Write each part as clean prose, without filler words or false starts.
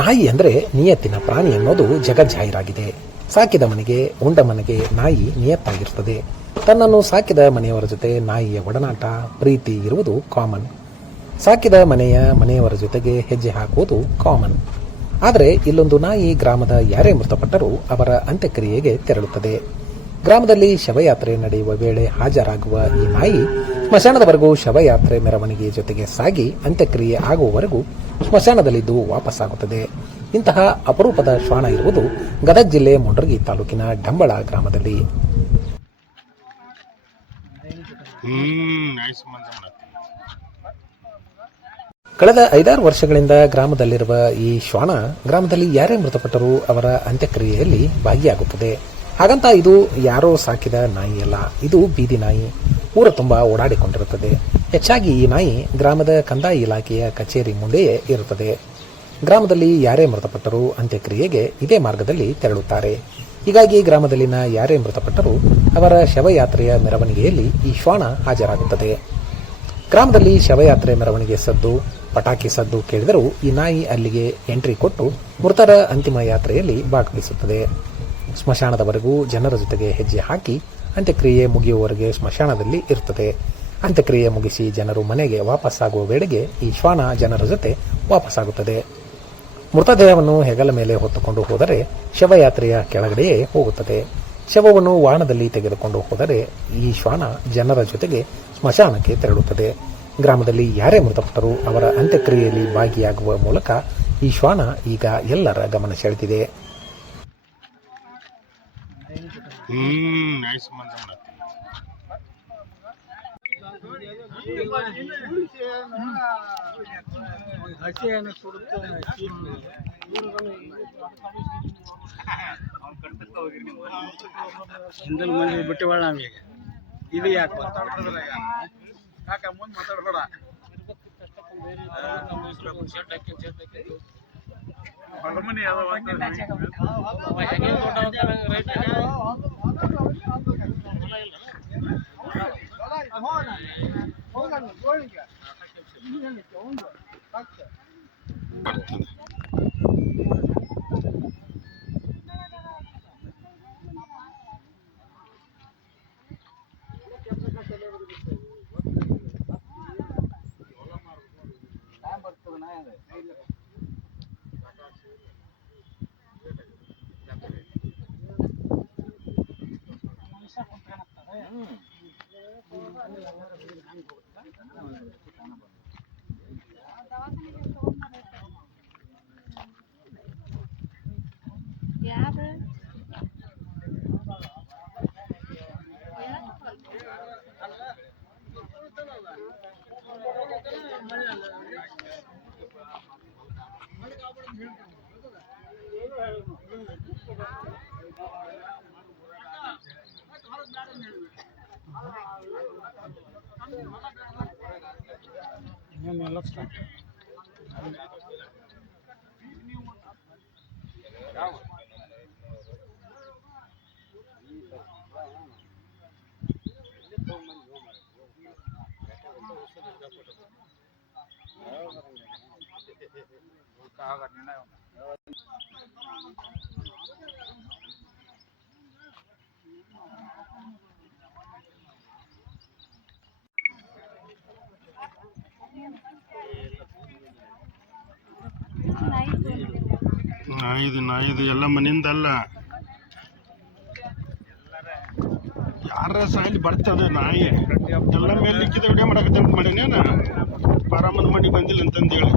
ನಾಯಿ ಅಂದರೆ ನಿಯತ್ತಿನ ಪ್ರಾಣಿ ಅನ್ನೋದು ಜಗಜ್ಜಾಹೀರಾಗಿದೆ. ಸಾಕಿದ ಮನೆಗೆ ಉಂಡ ಮನೆಗೆ ನಾಯಿ ನಿಯತ್ತಾಗಿರುತ್ತದೆ. ತನ್ನನ್ನು ಸಾಕಿದ ಮನೆಯವರ ಜೊತೆ ನಾಯಿಯ ಒಡನಾಟ ಪ್ರೀತಿ ಇರುವುದು ಕಾಮನ್. ಸಾಕಿದ ಮನೆಯವರ ಜೊತೆಗೆ ಹೆಜ್ಜೆ ಹಾಕುವುದು ಕಾಮನ್. ಆದರೆ ಇಲ್ಲೊಂದು ನಾಯಿ ಗ್ರಾಮದ ಯಾರೇ ಮೃತಪಟ್ಟರೂ ಅವರ ಅಂತ್ಯಕ್ರಿಯೆಗೆ ತೆರಳುತ್ತದೆ. ಗ್ರಾಮದಲ್ಲಿ ಶವಯಾತ್ರೆ ನಡೆಯುವ ವೇಳೆ ಹಾಜರಾಗುವ ಈ ನಾಯಿ ಸ್ಮಶಾನದವರೆಗೂ ಶವಯಾತ್ರೆ ಮೆರವಣಿಗೆ ಜೊತೆಗೆ ಸಾಗಿ ಅಂತ್ಯಕ್ರಿಯೆ ಆಗುವವರೆಗೂ ಸ್ಮಶಾನದಲ್ಲಿದ್ದು ವಾಪಸ್ಸಾಗುತ್ತದೆ. ಇಂತಹ ಅಪರೂಪದ ಶ್ವಾನ ಇರುವುದು ಗದಗ ಜಿಲ್ಲೆ ಮುಂಡರಗಿ ತಾಲೂಕಿನ ಡಂಬಳ ಗ್ರಾಮದಲ್ಲಿ. ಕಳೆದ 5-6 ವರ್ಷಗಳಿಂದ ಗ್ರಾಮದಲ್ಲಿರುವ ಈ ಶ್ವಾನ ಗ್ರಾಮದಲ್ಲಿ ಯಾರೇ ಮೃತಪಟ್ಟರೂ ಅವರ ಅಂತ್ಯಕ್ರಿಯೆಯಲ್ಲಿ ಭಾಗಿಯಾಗುತ್ತದೆ. ಹಾಗಂತ ಇದು ಯಾರೋ ಸಾಕಿದ ನಾಯಿಯಲ್ಲ, ಇದು ಬೀದಿ ನಾಯಿ. ಊರ ತುಂಬ ಓಡಾಡಿಕೊಂಡಿರುತ್ತದೆ. ಹೆಚ್ಚಾಗಿ ಈ ನಾಯಿ ಗ್ರಾಮದ ಕಂದಾಯ ಇಲಾಖೆಯ ಕಚೇರಿ ಮುಂದೆಯೇ ಇರುತ್ತದೆ. ಗ್ರಾಮದಲ್ಲಿ ಯಾರೇ ಮೃತಪಟ್ಟರೂ ಅಂತ್ಯಕ್ರಿಯೆಗೆ ಇದೇ ಮಾರ್ಗದಲ್ಲಿ ತೆರಳುತ್ತಾರೆ. ಹೀಗಾಗಿ ಗ್ರಾಮದಲ್ಲಿನ ಯಾರೇ ಮೃತಪಟ್ಟರೂ ಅವರ ಶವಯಾತ್ರೆಯ ಮೆರವಣಿಗೆಯಲ್ಲಿ ಈ ಶ್ವಾನ ಹಾಜರಾಗುತ್ತದೆ. ಗ್ರಾಮದಲ್ಲಿ ಶವಯಾತ್ರೆ ಮೆರವಣಿಗೆ ಸದ್ದು, ಪಟಾಕಿ ಸದ್ದು ಕೇಳಿದರೂ ಈ ನಾಯಿ ಅಲ್ಲಿಗೆ ಎಂಟ್ರಿ ಕೊಟ್ಟು ಮೃತರ ಅಂತಿಮ ಯಾತ್ರೆಯಲ್ಲಿ ಭಾಗವಹಿಸುತ್ತದೆ. ಸ್ಮಶಾನದವರೆಗೂ ಜನರ ಜೊತೆಗೆ ಹೆಜ್ಜೆ ಹಾಕಿ ಅಂತ್ಯಕ್ರಿಯೆ ಮುಗಿಯುವವರೆಗೆ ಸ್ಮಶಾನದಲ್ಲಿ ಇರುತ್ತದೆ. ಅಂತ್ಯಕ್ರಿಯೆ ಮುಗಿಸಿ ಜನರು ಮನೆಗೆ ವಾಪಸ್ಸಾಗುವ ವೇಳೆಗೆ ಈ ಶ್ವಾನ ಜನರ ಜೊತೆ ವಾಪಸ್ಸಾಗುತ್ತದೆ. ಮೃತದೇಹವನ್ನು ಹೆಗಲ ಮೇಲೆ ಹೊತ್ತುಕೊಂಡು ಹೋದರೆ ಶವಯಾತ್ರೆಯ ಕೆಳಗಡೆಯೇ ಹೋಗುತ್ತದೆ. ಶವವನ್ನು ವಾಹನದಲ್ಲಿ ತೆಗೆದುಕೊಂಡು ಹೋದರೆ ಈ ಶ್ವಾನ ಜನರ ಜೊತೆಗೆ ಸ್ಮಶಾನಕ್ಕೆ ತೆರಳುತ್ತದೆ. ಗ್ರಾಮದಲ್ಲಿ ಯಾರೇ ಮೃತಪಟ್ಟರೂ ಅವರ ಅಂತ್ಯಕ್ರಿಯೆಯಲ್ಲಿ ಭಾಗಿಯಾಗುವ ಮೂಲಕ ಈ ಶ್ವಾನ ಈಗ ಎಲ್ಲರ ಗಮನ ಸೆಳೆದಿದೆ. ಹಿಂದಲ್ ಮನೆ ಬಿಟ್ಟುಗಳ ನಮಗೆ ಇದು ಯಾಕೆ ಮುಂದೆ ಮಾತಾಡ್ಬೇಡ. ಹೊರಮನೆ ನಾಯಿದು ಎಲ್ಲ ಮನೆಯಿಂದಲ್ಲ, ಯಾರ ಸಾಯಿಲಿ ಬರ್ತದೆ ನಾಯಿ ಎಲ್ಲ ಮೇಲೆ ನಿಕ್ಕಿದ ವಿಡಿಯೋ ಮಾಡಕತ್ತೆ ಅಂತ ಮಾಡೀನೇನ ಪಾರಾಮನ ಮನೆ ಬಂದಿಲ್ಲ ಅಂತಂದು ಹೇಳಿ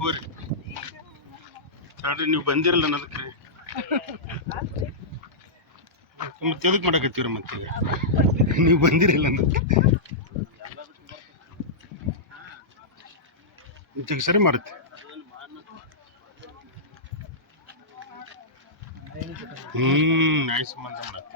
ಹೋರಿ ನೀವು ಬಂದಿರಲ್ಲ ಅದಕ್ಕೆ ಮತ್ತೆ ಎದಕ್ಕೆ ಮಾಡಕತ್ತೀರ ಮತ್ತೆ ನೀವು ಬಂದಿರಲ್ಲ ಅನ್ನೋದಕ್ಕೆ ಸರಿ ಮಾಡುತ್ತೆ. ನಾಯಿ ಸಂಬಂಧ ಮಾಡುತ್ತೆ.